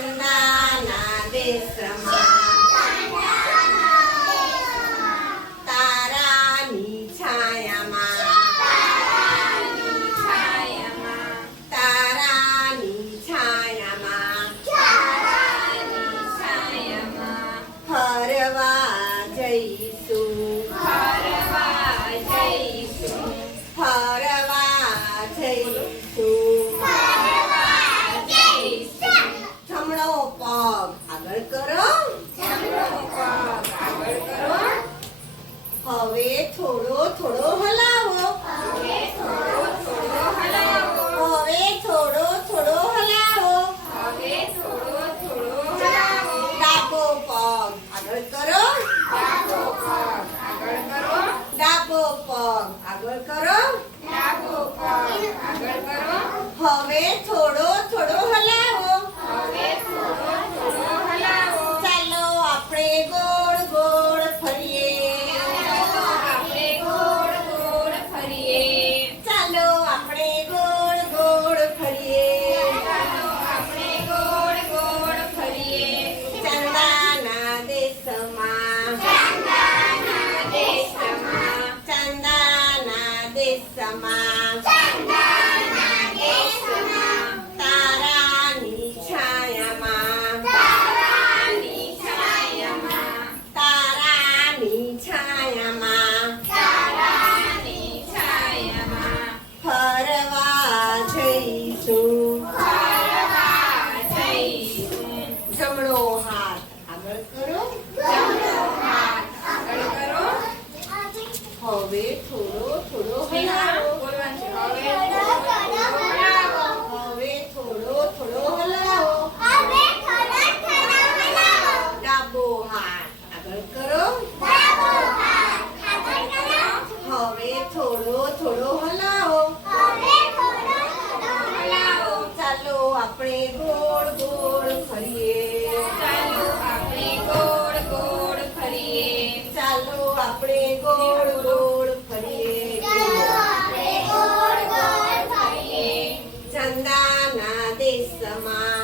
ચંદાના દેશમાં તારાની છાયામાં તારાની છાયામાં ફરવા જઈશું જમણો પગ આગળ કરો હવે થોડો થોડો હલાવો હવે થોડો થોડો હલાવો ડાબો પગ આગળ કરો ડાબો પગ આગળ કરો હવે થોડો થોડો હલાવો ચાલો આપણે ગોળ ગોળ ફરીએ ચાલો આપણે ગોળ ગોળ ફરીએ ચંદાના દેશમાં તારાની છાયામાં ફરવા જઈશું જમણો હાથ આગળ કરો હવે થોડો થોડો હલાવો ડાબો હાથ આગળ કરો હવે થોડો થોડો હલાવો ચાલો આપણે ગોળ ગોળ ફરીએ ચાલો આપણે ગોળ ગોળ ફરીએ ચંદાના દેશમાં